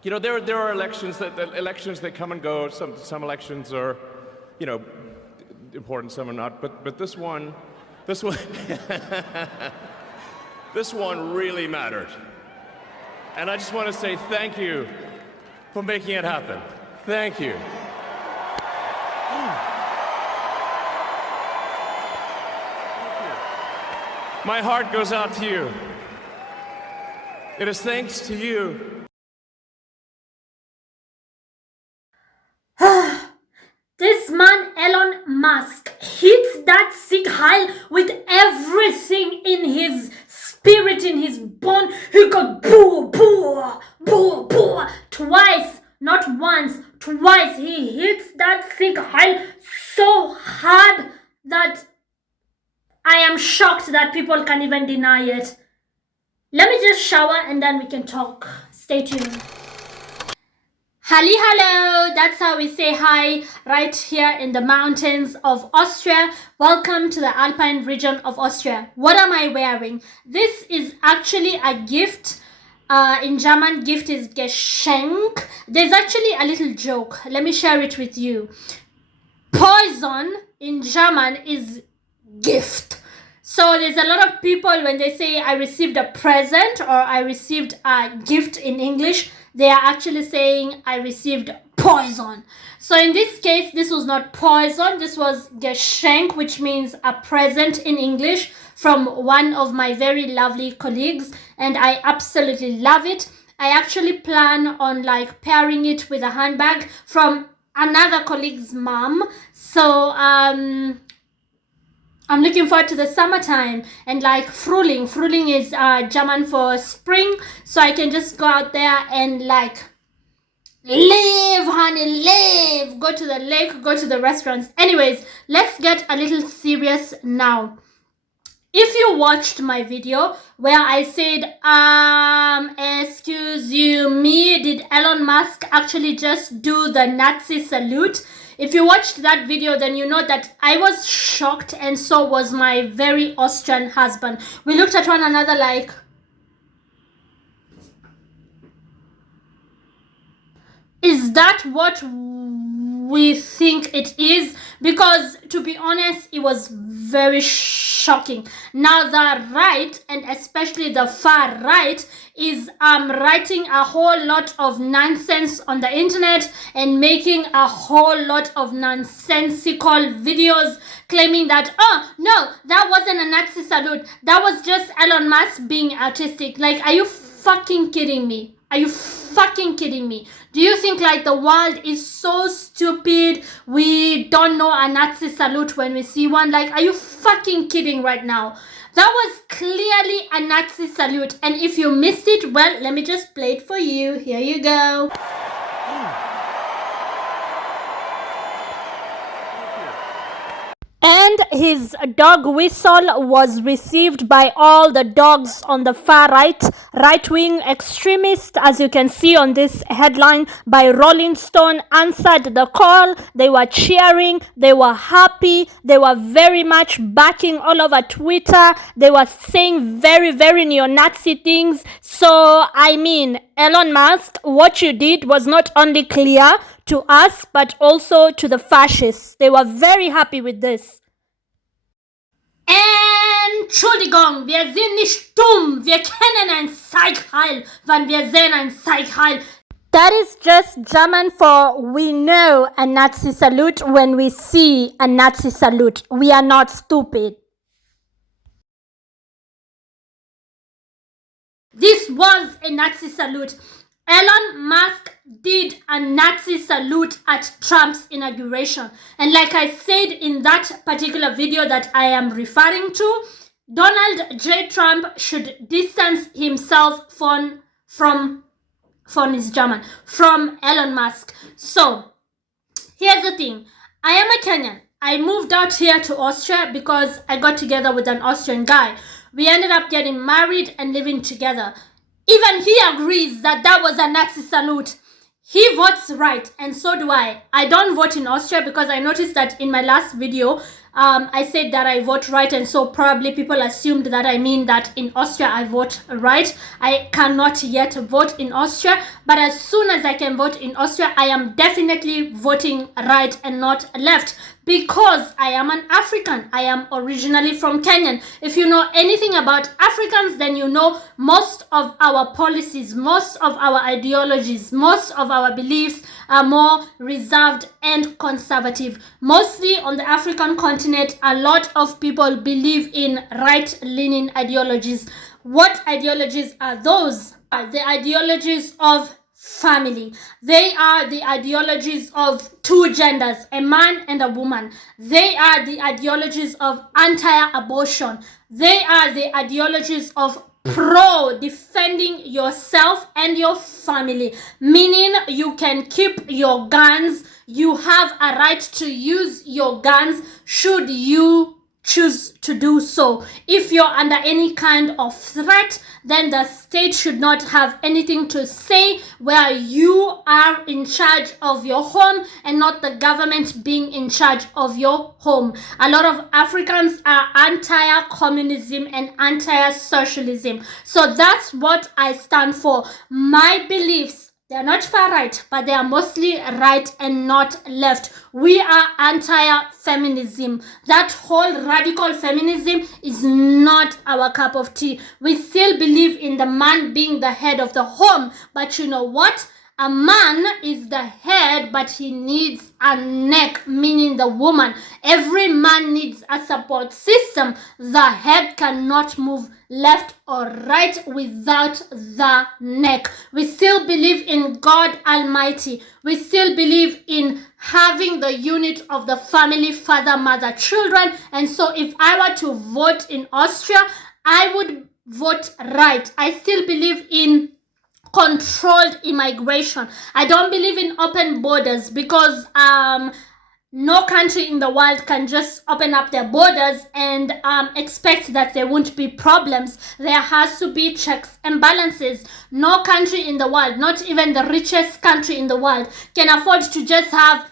You know, there are elections that come and go. Some elections are, you know, important, some are not. But this one, this one really mattered. And I just want to say thank you for making it happen. Thank you. My heart goes out to you. It is thanks to you. This man, Elon Musk, hits that sick high with everything in his spirit, in his bone. He got boo, boo, boo, boo, twice, not once, twice. He hits that sick high so hard that I am shocked that people can even deny it. Let me just shower and then we can talk. Stay tuned. Hello, that's how we say hi right here in the mountains of Austria. Welcome to the Alpine region of Austria. What am I wearing? This is actually a gift. In German, gift is Geschenk. There's actually a little joke. Let me share it with you. Poison in German is gift. So there's a lot of people when they say I received a present or I received a gift in English, they are actually saying I received poison. So in this case, this was not poison. This was Geschenk, which means a present in English from one of my very lovely colleagues. And I absolutely love it. I actually plan on like pairing it with a handbag from another colleague's mom. So I'm looking forward to the summertime and like Frühling. Frühling is German for spring. So I can just go out there and like live, honey, live. Go to the lake, go to the restaurants. Anyways, let's get a little serious now. If you watched my video where I said, excuse you me, did Elon Musk actually just do the Nazi salute? If you watched that video, then you know that I was shocked and so was my very Austrian husband. We looked at one another like, is that what we think it is? Because to be honest, it was very shocking. Now the right, and especially the far right, is writing a whole lot of nonsense on the internet and making a whole lot of nonsensical videos claiming that, oh no, that wasn't a Nazi salute, that was just Elon Musk being artistic. Like, are you fucking kidding me? Are you fucking kidding me? Do you think like the world is so stupid we don't know a Nazi salute when we see one? Like, are you fucking kidding right now? That was clearly a Nazi salute. And if you missed it, well, let me just play it for you. Here you go. And his dog whistle was received by all the dogs on the far right, right-wing extremists, as you can see on this headline by Rolling Stone, answered the call. They were cheering, they were happy, they were very much backing all over Twitter. They were saying very, very neo-Nazi things. So, I mean, Elon Musk, what you did was not only clear to us, but also to the fascists. They were very happy with this. Entschuldigung, wir sind nicht dumm. Wir kennen ein Zeigheil, wann wir sehen ein Zeigheil. That is just German for we know a Nazi salute when we see a Nazi salute. We are not stupid. This was a Nazi salute. Elon Musk did a Nazi salute at Trump's inauguration. And like I said in that particular video that I am referring to, Donald J. Trump should distance himself from Elon Musk. So, here's the thing. I am a Kenyan. I moved out here to Austria because I got together with an Austrian guy. We ended up getting married and living together. Even he agrees that that was a Nazi salute. He votes right, and so do I. I don't vote in Austria because I noticed that in my last video, I said that I vote right, and so probably people assumed that I mean that in Austria I vote right. I cannot yet vote in Austria, but as soon as I can vote in Austria, I am definitely voting right and not left, because I am an African. I am originally from Kenyan. If you know anything about Africans, then you know most of our policies, most of our ideologies, most of our beliefs are more reserved and conservative. Mostly on the African continent, a lot of people believe in right-leaning ideologies. What ideologies are those? The ideologies of family. They are the ideologies of two genders, a man and a woman. They are the ideologies of anti-abortion. They are the ideologies of pro-defending yourself and your family, meaning you can keep your guns. You have a right to use your guns should you choose to do so. If you're under any kind of threat, then the state should not have anything to say, where you are in charge of your home and not the government being in charge of your home. A lot of Africans are anti-communism and anti-socialism. So that's what I stand for. My beliefs, they're not far right, but they are mostly right and not left. We are anti-feminism. That whole radical feminism is not our cup of tea. We still believe in the man being the head of the home. But you know what? A man is the head, but he needs a neck, meaning the woman. Every man needs a support system. The head cannot move left or right without the neck. We still believe in God Almighty. We still believe in having the unit of the family, father, mother, children. And so if I were to vote in Austria, I would vote right. I still believe in controlled immigration. I don't believe in open borders, because no country in the world can just open up their borders and expect that there won't be problems. There has to be checks and balances. No country in the world, not even the richest country in the world, can afford to just have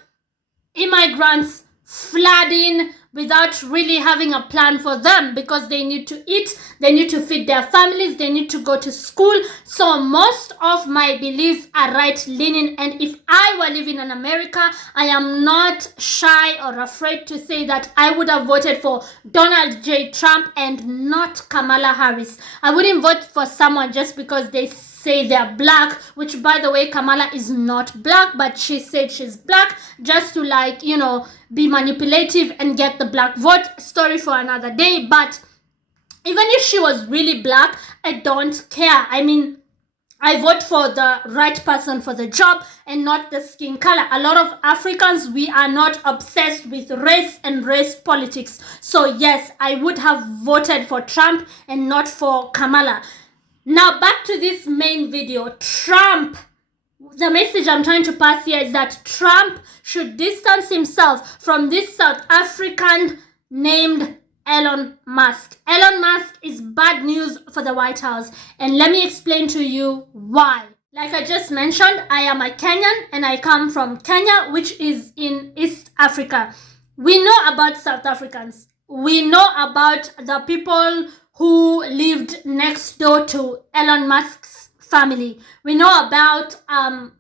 immigrants flooding without really having a plan for them, because they need to eat, they need to feed their families, they need to go to school. So most of my beliefs are right-leaning, and if I were living in America, I am not shy or afraid to say that I would have voted for Donald J. Trump and not Kamala Harris. I wouldn't vote for someone just because they say they're black, which by the way, Kamala is not black, but she said she's black just to, like, you know, be manipulative and get the black vote. Story for another day. But even if she was really black, I don't care. I mean, I vote for the right person for the job and not the skin color. A lot of Africans, we are not obsessed with race and race politics. So yes, I would have voted for Trump and not for Kamala. Now back to this main video. Trump, the message I'm trying to pass here is that Trump should distance himself from this South African named Elon Musk. Elon Musk is bad news for the White House, and let me explain to you why. Like I just mentioned, I am a Kenyan and I come from Kenya, which is in East Africa. We know about South Africans. We know about the people who lived next door to Elon Musk's family. We know about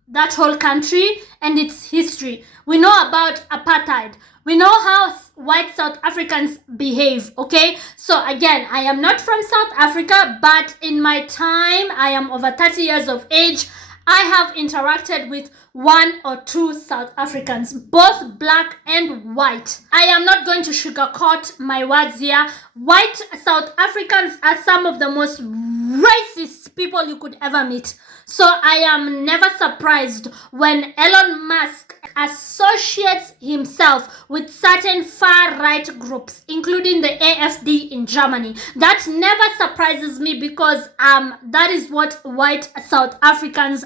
that whole country and its history. We know about apartheid. We know how white South Africans behave, okay? So again, I am not from South Africa, but in my time, I am over 30 years of age, I have interacted with one or two South Africans, both black and white. I am not going to sugarcoat my words here. White South Africans are some of the most racist people you could ever meet. So I am never surprised when Elon Musk associates himself with certain far-right groups, including the AfD in Germany. That never surprises me, because that is what white South Africans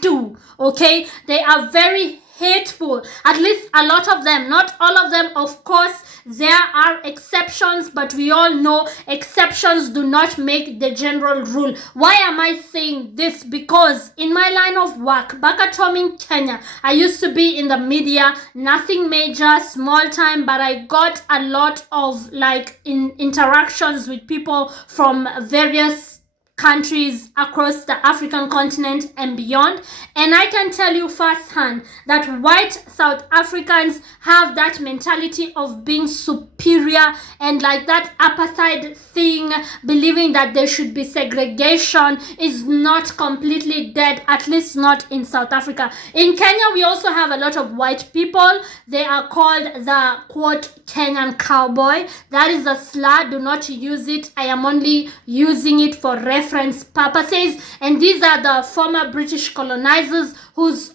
do, okay? They are very hateful. At least a lot of them, not all of them, of course. There are exceptions, but we all know exceptions do not make the general rule. Why am I saying this? Because in my line of work, back at home in Kenya, I used to be in the media, nothing major, small time, but I got a lot of interactions with people from various countries across the African continent and beyond. And I can tell you firsthand that white South Africans have that mentality of being superior and like that apartheid thing, believing that there should be segregation is not completely dead, at least not in South Africa. In Kenya, we also have a lot of white people. They are called the quote Kenyan cowboy. That is a slur. Do not use it. I am only using it for reference purposes. And these are the former British colonizers whose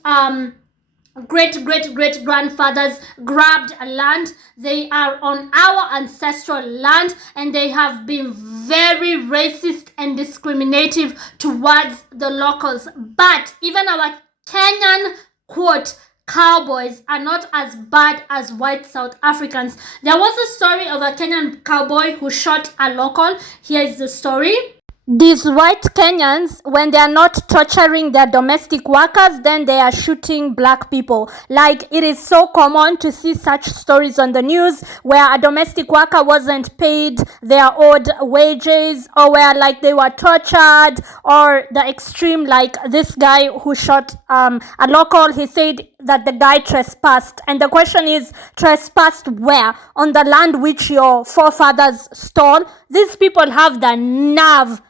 great grandfathers grabbed land. They are on our ancestral land, and they have been very racist and discriminative towards the locals. But even our Kenyan quote cowboys are not as bad as white South Africans. There was a story of a Kenyan cowboy who shot a local. Here is the story. These white Kenyans, when they are not torturing their domestic workers, then they are shooting black people. Like, it is so common to see such stories on the news where a domestic worker wasn't paid their owed wages, or where like they were tortured, or the extreme, like this guy who shot a local. He said that the guy trespassed, and the question is, trespassed where? On the land which your forefathers stole? These people have the nerve.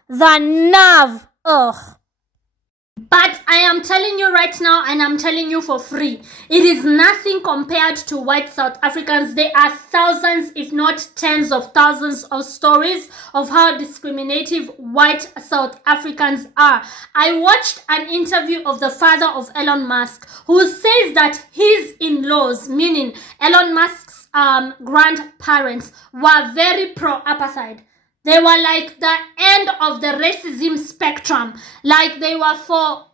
Ugh. But I am telling you right now, and I'm telling you for free, it is nothing compared to white South Africans. There are thousands, if not tens of thousands of stories of how discriminative white South Africans are. I watched an interview of the father of Elon Musk, who says that his in-laws, meaning Elon Musk's grandparents, were very pro-apartheid. They were like the end of the racism spectrum. Like they were for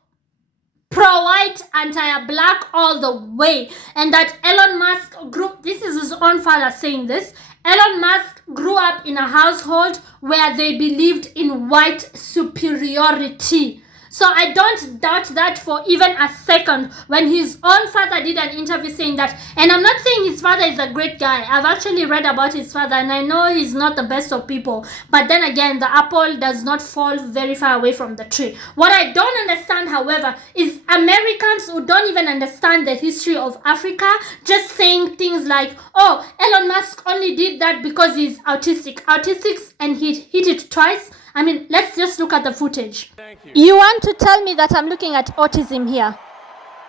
pro-white, anti-black all the way. And that Elon Musk this is his own father saying this, Elon Musk grew up in a household where they believed in white superiority. So I don't doubt that for even a second when his own father did an interview saying that. And I'm not saying his father is a great guy. I've actually read about his father, and I know he's not the best of people. But then again, the apple does not fall very far away from the tree. What I don't understand, however, is Americans who don't even understand the history of Africa just saying things like, oh, Elon Musk only did that because he's autistic. Autistics, and he hit it twice. I mean, let's just look at the footage. Thank you. You want to tell me that I'm looking at autism here?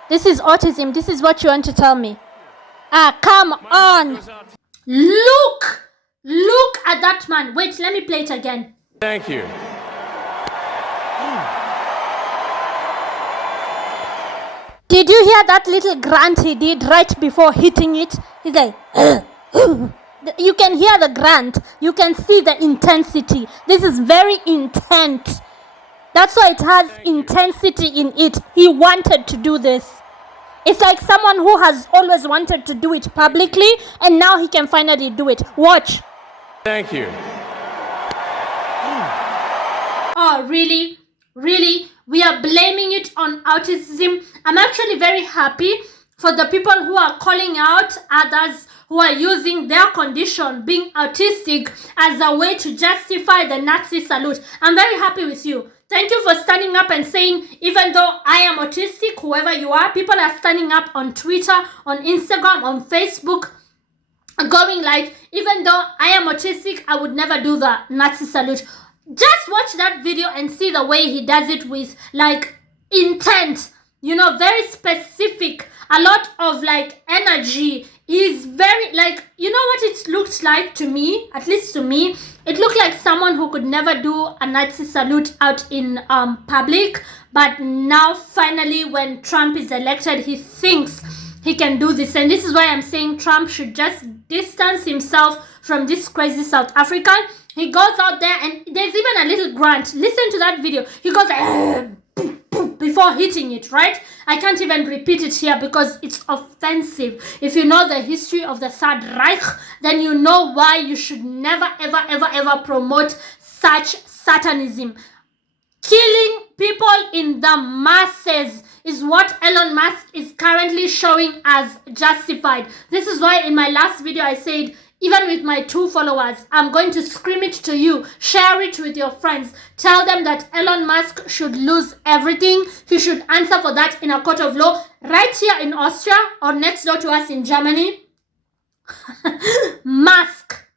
This is autism. This is what you want to tell me. Come on. Look at that man. Wait, let me play it again. Thank you. Did you hear that little grunt he did right before hitting it? He's like, you can hear the grunt. You can see the intensity. This is very intense. That's why it has intensity in it. He wanted to do this. It's like someone who has always wanted to do it publicly, and now he can finally do it. Watch. Thank you. Oh, really? Really? We are blaming it on autism. I'm actually very happy for the people who are calling out others who are using their condition, being autistic, as a way to justify the Nazi salute. I'm very happy with you. Thank you for standing up and saying, even though I am autistic, whoever you are, people are standing up on Twitter, on Instagram, on Facebook, going like, even though I am autistic, I would never do the Nazi salute. Just watch that video and see the way he does it with like intent, you know, very specific, a lot of like energy. He's very like, you know what it looked like to me, at least to me, it looked like someone who could never do a Nazi salute out in public, but now finally when Trump is elected, he thinks he can do this. And this is why I'm saying Trump should just distance himself from this crazy South African. He goes out there and there's even a little grunt. Listen to that video. He goes before hitting it, right? I can't even repeat it here because it's offensive. If you know the history of the Third Reich, then you know why you should never, ever, ever, ever promote such satanism. Killing people in the masses is what Elon Musk is currently showing as justified. This is why in my last video I said, even with my 2 followers, I'm going to scream it to you, share it with your friends, tell them that Elon Musk should lose everything. He should answer for that in a court of law right here in Austria or next door to us in Germany. Musk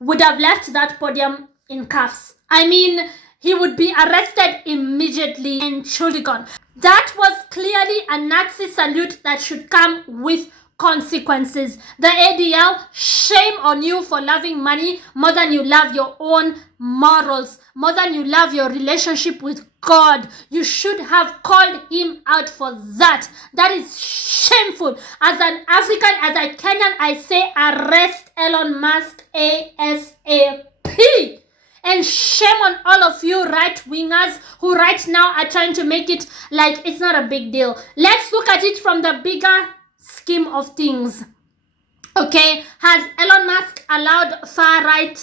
would have left that podium in cuffs. I mean, he would be arrested immediately in Entschuldigung. That was clearly a Nazi salute that should come with consequences. The ADL, shame on you for loving money more than you love your own morals, more than you love your relationship with God. You should have called him out for that. That is shameful. As an African, as a Kenyan, I say arrest Elon Musk ASAP. And shame on all of you right-wingers who right now are trying to make it like it's not a big deal. Let's look at it from the bigger scheme of things. Okay, has Elon Musk allowed far-right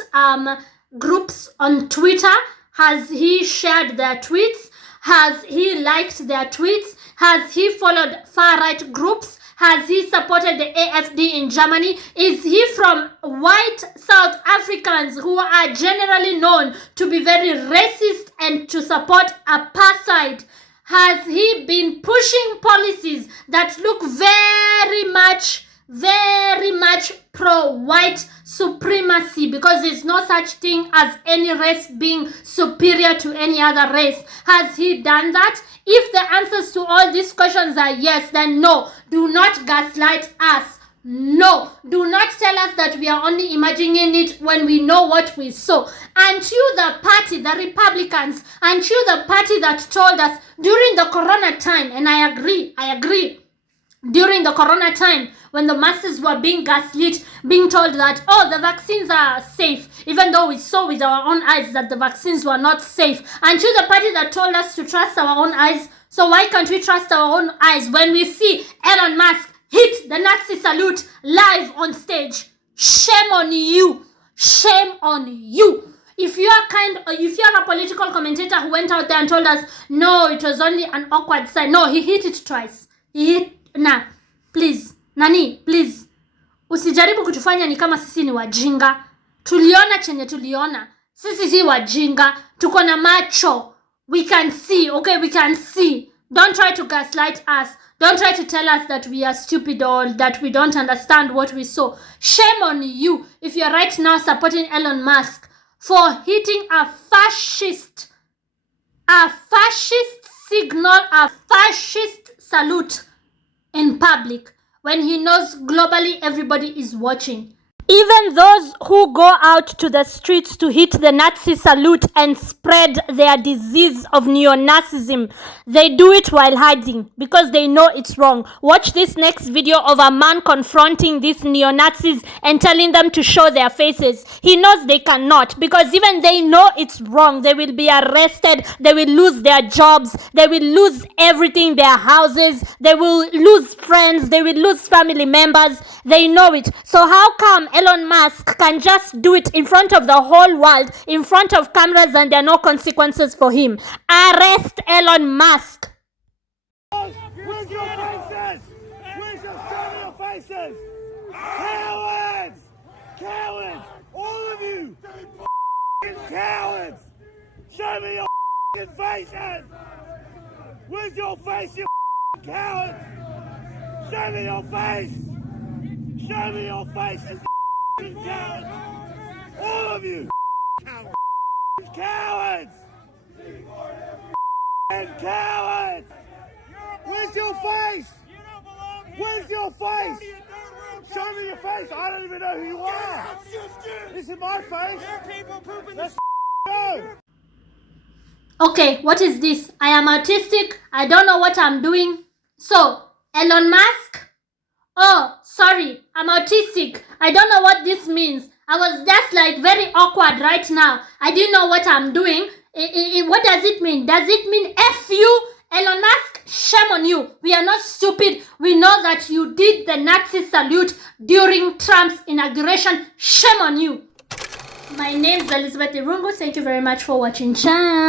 groups on Twitter? Has he shared their tweets? Has he liked their tweets? Has he followed far-right groups? Has he supported the AfD in Germany? Is he from white South Africans who are generally known to be very racist and to support apartheid? Has he been pushing policies that look very much pro-white supremacy, because there's no such thing as any race being superior to any other race? Has he done that? If the answers to all these questions are yes, then no, do not gaslight us. No, do not tell us that we are only imagining it when we know what we saw. Aren't you the party, the Republicans, aren't you the party that told us during the corona time, and I agree, during the corona time, when the masses were being gaslit, being told that, oh, the vaccines are safe, even though we saw with our own eyes that the vaccines were not safe. Aren't you the party that told us to trust our own eyes? So why can't we trust our own eyes when we see Elon Musk hit the Nazi salute live on stage? Shame on you. Shame on you. If you're a political commentator who went out there and told us, no, it was only an awkward sign. No, he hit it twice. Please. Please. Usijaribu kutufanya ni kama sisi ni wajinga. Tuliona chenye tuliona. Sisi si wajinga. Tuko na macho. We can see. Okay, we can see. Don't try to gaslight us. Don't try to tell us that we are stupid or that we don't understand what we saw. Shame on you if you're right now supporting Elon Musk for hitting a fascist signal, a fascist salute in public when he knows globally everybody is watching. Even those who go out to the streets to hit the Nazi salute and spread their disease of neo-Nazism, they do it while hiding because they know it's wrong. Watch this next video of a man confronting these neo-Nazis and telling them to show their faces. He knows they cannot because even they know it's wrong. They will be arrested. They will lose their jobs. They will lose everything, their houses. They will lose friends. They will lose family members. They know it. So how come Elon Musk can just do it in front of the whole world, in front of cameras, and there are no consequences for him? Arrest Elon Musk. Where's your faces? Where's your your faces? Cowards! Cowards! All of you! Cowards! Show me your faces! Where's your face, you cowards? Show me your face! Show me your faces, cowards! All of you! Cowards! Cowards! Cowards! Where's your face? Where's your face? Show me your face. I don't even know who you are. This is my face. Let's go. Okay, what is this? I am autistic. I don't know what I'm doing. So, Elon Musk? Oh, sorry, I'm autistic. I don't know what this means. I was just like very awkward right now. I didn't know what I'm doing. What does it mean? Does it mean F you? Elon Musk, shame on you. We are not stupid. We know that you did the Nazi salute during Trump's inauguration. Shame on you. My name is Elizabeth Irungu. Thank you very much for watching. Ciao.